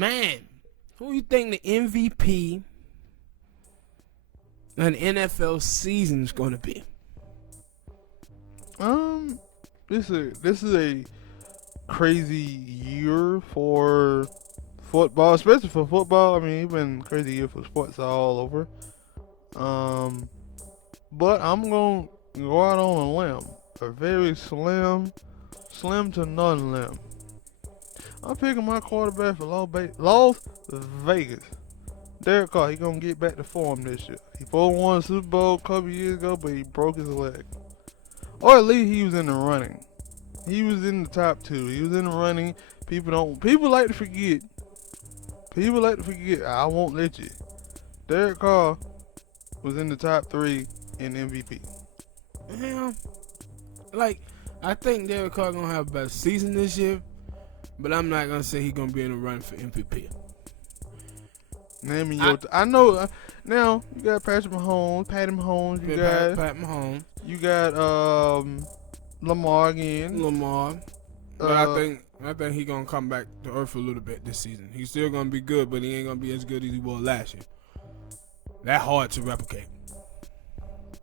Man, who you think the MVP of the NFL season is going to be? This is a crazy year for football, especially for football. I mean, it's been a crazy year for sports all over. But I'm gonna go out on a limb, a very slim to none limb. I'm picking my quarterback for Las Vegas. Derek Carr. He gonna get back to form this year. He won a Super Bowl a couple years ago, but he broke his leg. Or at least he was in the running. He was in the top 2. He was in the running. People like to forget. I won't let you. Derek Carr was in the top 3 in MVP. Yeah, I think Derek Carr gonna have a better season this year, but I'm not gonna say he's gonna be in the run for MVP. I know. Now you got Patty Mahomes. You got Pat Mahomes. You got Lamar again. But I think he's gonna come back to earth a little bit this season. He's still gonna be good, but he ain't gonna be as good as he was last year. That hard to replicate.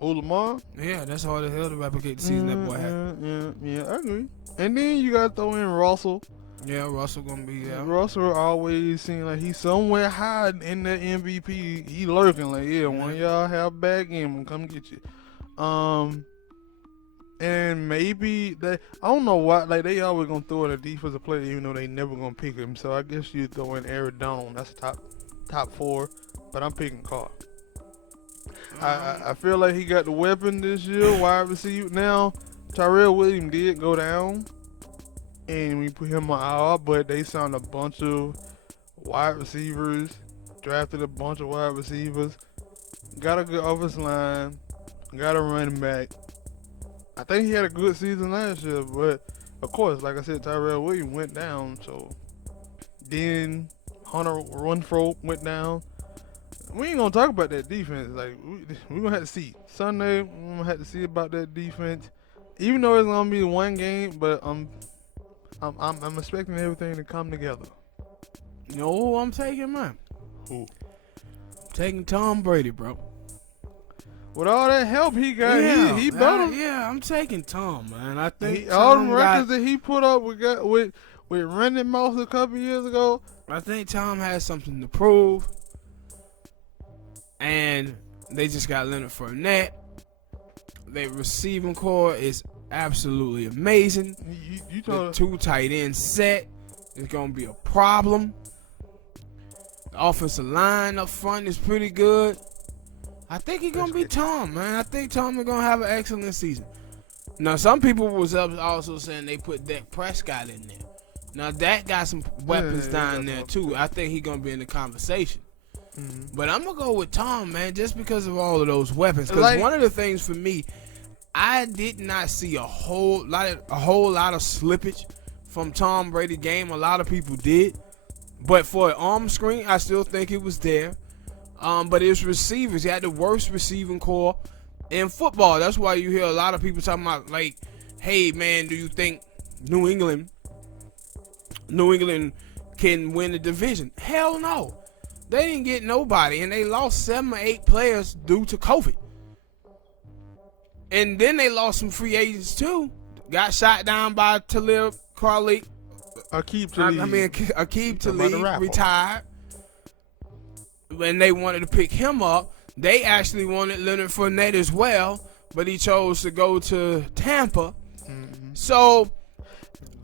Oh, Lamar? Yeah, that's hard as hell to replicate the season that boy had. Yeah, I agree. And then you gotta throw in Russell. Yeah, Russell gonna be there. Russell always seems like he's somewhere hiding in the MVP. He lurking like, one of y'all have bad game, I'm come get you. And maybe I don't know why, like they always gonna throw in a defensive player even though they never gonna pick him. So I guess you throw in Aaron Donald. That's top 4, but I'm picking Carr. I feel like he got the weapon this year, wide receiver. Now Tyrell Williams did go down, and we put him on IR, but they signed a bunch of wide receivers, drafted a bunch of wide receivers, got a good offensive line, got a running back. I think he had a good season last year, but of course, like I said, Tyrell Williams went down. So then Hunter Renfrow went down. We ain't gonna talk about that defense. Like we gonna have to see Sunday. We're gonna have to see about that defense. Even though it's gonna be one game, but I'm expecting everything to come together. You know who I'm taking, man? Who? I'm taking Tom Brady, bro. With all that help he got, he better. Yeah, I'm taking Tom, man. I think all the records that he put up with Randy Moss a couple years ago. I think Tom has something to prove. And they just got Leonard Fournette. Their receiving core is absolutely amazing. The 2 tight end set is going to be a problem. The offensive line up front is pretty good. I think he's going to be Tom, man. I think Tom is going to have an excellent season. Now, some people was also saying they put Dak Prescott in there. Now, Dak got some weapons down there, too. I think he's going to be in the conversation. Mm-hmm. But I'm going to go with Tom, man, just because of all of those weapons. Because one of the things for me, I did not see a whole lot of slippage from Tom Brady's game. A lot of people did. But for an arm screen, I still think it was there. But his receivers, he had the worst receiving core in football. That's why you hear a lot of people talking about, like, hey, man, do you think New England can win the division? Hell no. They didn't get nobody, and they lost 7 or 8 players due to COVID. And then they lost some free agents, too. Got shot down by Talib Kweli. Aqib Talib retired. When they wanted to pick him up, they actually wanted Leonard Fournette as well, but he chose to go to Tampa. Mm-hmm. So,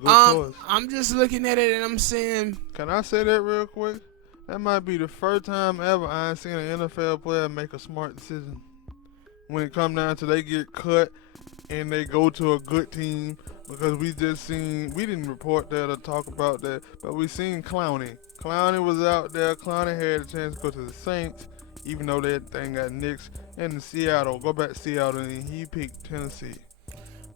I'm just looking at it and I'm saying... Can I say that real quick? That might be the first time ever I ain't seen an NFL player make a smart decision. When it comes down to they get cut and they go to a good team, because we didn't report that or talk about that, but we seen Clowney. Clowney was out there. Clowney had a chance to go to the Saints, even though that thing got nixed. And Seattle, go back to Seattle, and he picked Tennessee.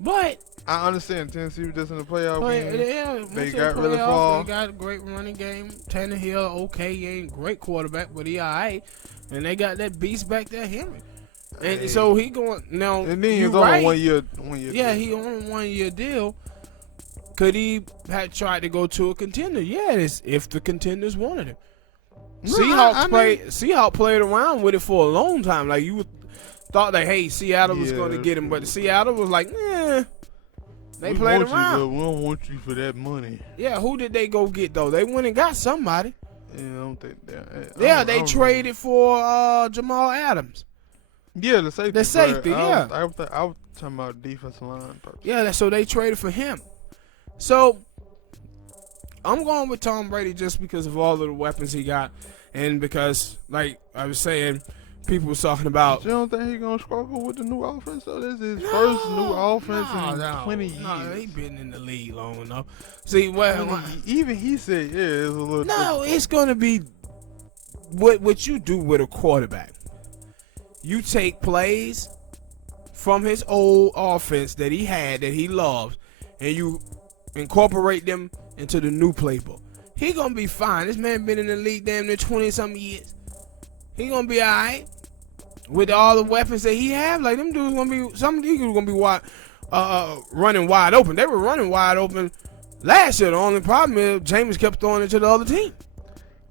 But I understand Tennessee was just in the playoff game. Yeah, they got really far. They got a great running game. Tannehill, okay, he ain't a great quarterback, but he all right. And they got that beast back there, Henry. And so he going now. And then he's on a one year. Yeah, he on a 1 year deal. Could he have tried to go to a contender? Yeah, it's if the contenders wanted him. No, Seahawks played around with it for a long time. Like you thought that, hey, Seattle was going to get him, but Seattle was like, they played around. But we don't want you for that money. Yeah, who did they go get though? They went and got somebody. Yeah, I don't think that. They traded for Jamal Adams. Yeah, the safety. The safety, I was talking about defensive line. Yeah, so they traded for him. So I'm going with Tom Brady just because of all of the weapons he got, and because, like I was saying, people were talking about. But you don't think he's gonna struggle with the new offense? So this is his first new offense in 20 years. No, he's been in the league long enough. See, even he said, yeah, it's a little. No, different. it's gonna be what you do with a quarterback. You take plays from his old offense that he had, that he loves, and you incorporate them into the new playbook. He gonna be fine. This man been in the league damn near 20-something years. He gonna be alright with all the weapons that he have. Like them dudes gonna be, some dudes gonna be running wide open. They were running wide open last year. The only problem is James kept throwing it to the other team.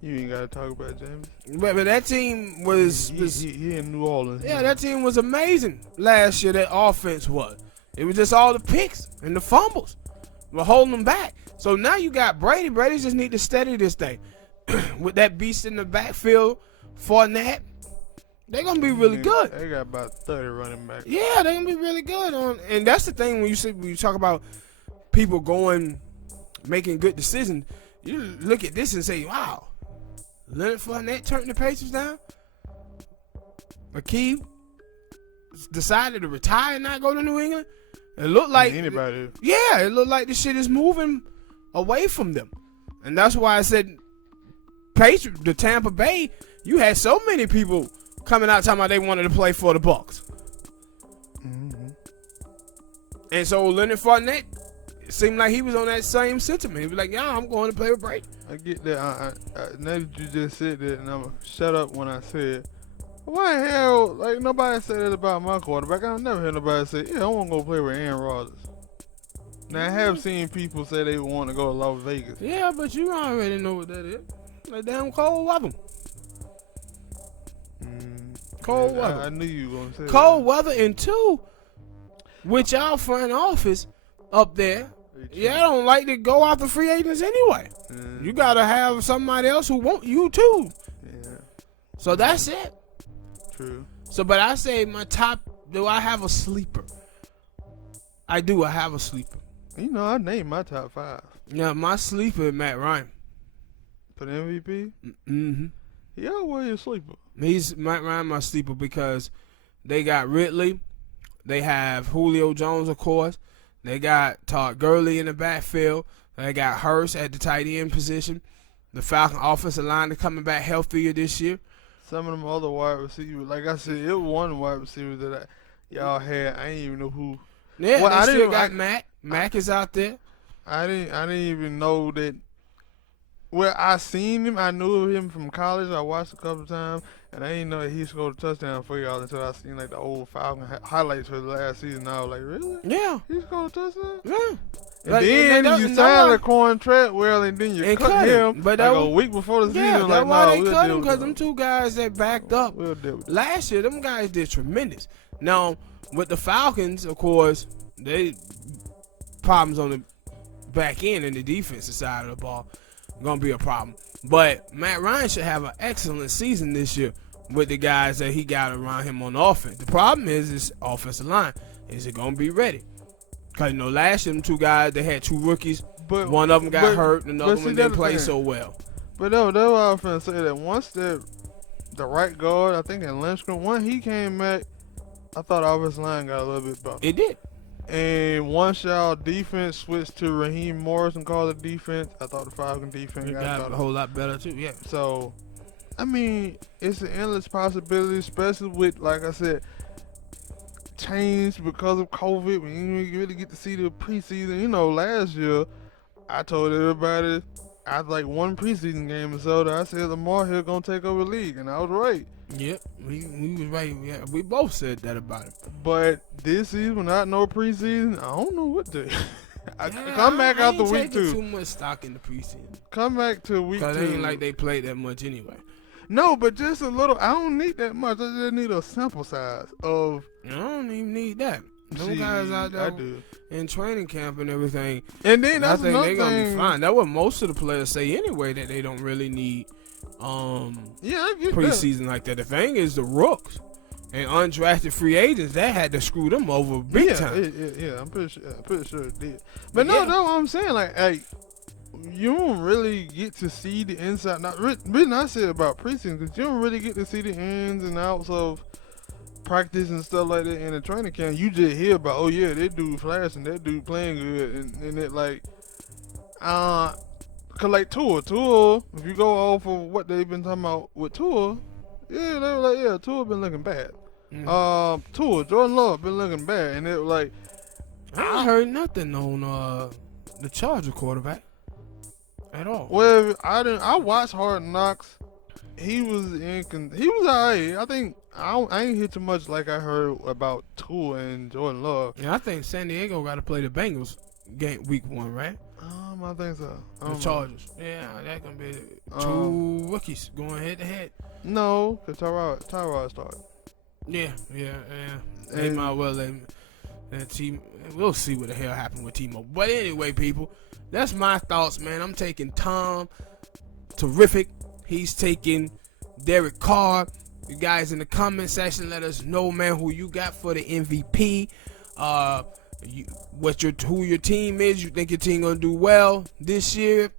You ain't gotta talk about James. But that team was he in New Orleans. Yeah, that team was amazing last year. That offense was. It was just all the picks and the fumbles were holding them back. So now you got Brady. Brady just need to steady this thing with that beast in the backfield. Fournette, they're gonna be really good. They got about 30 running backs. Yeah, they're gonna be really good and that's the thing when you talk about people making good decisions. You look at this and say, wow, Leonard Fournette turned the Pacers down. McKee decided to retire and not go to New England. It looked like anybody. Yeah, it looked like the shit is moving away from them, and that's why I said the Tampa Bay. You had so many people coming out talking about they wanted to play for the Bucks. Mm-hmm. And so Leonard Fournette, it seemed like he was on that same sentiment. He was like, yeah, I'm going to play with Brady. I get that. Now that you just said that, and I'm going to shut up when I said, why the hell, like, nobody said that about my quarterback. I've never heard nobody say, yeah, I want to go play with Aaron Rodgers. Now, I have seen people say they want to go to Las Vegas. Yeah, but you already know what that is. Like damn cold weather. Cold weather. I knew you were going to say cold weather, and two, with y'all front office up there, y'all don't like to go after free agents anyway. You got to have somebody else who want you too. Yeah. So that's it. True. So, but I say my top, do I have a sleeper? I do. I have a sleeper. You know, I named my top 5. Yeah, my sleeper is Matt Ryan. For the MVP? Mm-hmm. He always a sleeper. He's Matt Ryan, my sleeper, because they got Ridley. They have Julio Jones, of course. They got Todd Gurley in the backfield. They got Hurst at the tight end position. The Falcon offensive line is coming back healthier this year. Some of them other wide receivers, like I said, it was one wide receiver that y'all had. I didn't even know who. Yeah, well, I still got Mac. Mac is out there. I didn't even know that. Well, I seen him. I knew him from college. I watched a couple times, and I didn't know that he scored a touchdown for y'all until I seen like the old Falcon highlights for the last season. I was like, really? Yeah. He scored a touchdown? Yeah. And then you signed a contract, and then you cut him but like a week before the season. Yeah, that's why they cut him, because them two guys that backed up last year, them guys did tremendous. Now, with the Falcons, of course, they problems on the back end and the defensive side of the ball gonna be a problem. But Matt Ryan should have an excellent season this year with the guys that he got around him on offense. The problem is his offensive line. Is it gonna be ready? Because, last year, them two guys, they had 2 rookies. But one of them got hurt, and the other one didn't play so well. But that's what I was going to say, that once the right guard, I think in Lindstrom, when he came back, I thought our offensive line got a little bit better. It did. And once y'all defense switched to Raheem Morris and called it defense, I thought the Falcon defense got a whole lot better, too, yeah. So, I mean, it's an endless possibility, especially with, like I said, changed because of COVID. We didn't really get to see the preseason. Last year, I told everybody after like one preseason game or so that I said Lamar Hill gonna take over the league, and I was right. Yep, we was right. Yeah, we both said that about him. But this season, without no preseason, I don't know what to. Come back after week 2. Too much stock in the preseason. Come back to week 2. Cause it ain't like they played that much anyway. No, but just a little. I don't need that much. I just need a sample size of. I don't even need that. Those guys out there in training camp and everything. And then that's I think they're another gonna be fine. That's what most of the players say anyway. That they don't really need I get preseason like that. The thing is the rooks and undrafted free agents that had to screw them over big time. Yeah, I'm pretty sure it did. But no, what I'm saying, like, hey, you don't really get to see the inside. Not really, I said about preseason because you don't really get to see the ins and outs of practice and stuff like that in the training camp. You just hear about, oh yeah, that dude flashing, that dude playing good, and it like, cause like Tua, if you go off of what they've been talking about with Tua, yeah, they were like, yeah, Tua been looking bad. Jordan Love been looking bad, and it was like, I ain't heard nothing on the Charger quarterback at all. Well, I watched Hard Knocks. He was alright. I think I ain't hear too much like I heard about Tua and Jordan Love. Yeah, I think San Diego got to play the Bengals game week 1, right? I think so. The Chargers. Yeah, that gonna be 2 rookies going head to head. No, because Tyrod started. Yeah. They might well let team. We'll see what the hell happened with Timo. But anyway, people, that's my thoughts, man. I'm taking Tom. Terrific. He's taking Derek Carr. You guys in the comment section, let us know, man, who you got for the MVP. Who your team is. You think your team gonna do well this year?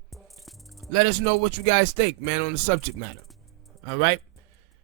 Let us know what you guys think, man, on the subject matter. All right.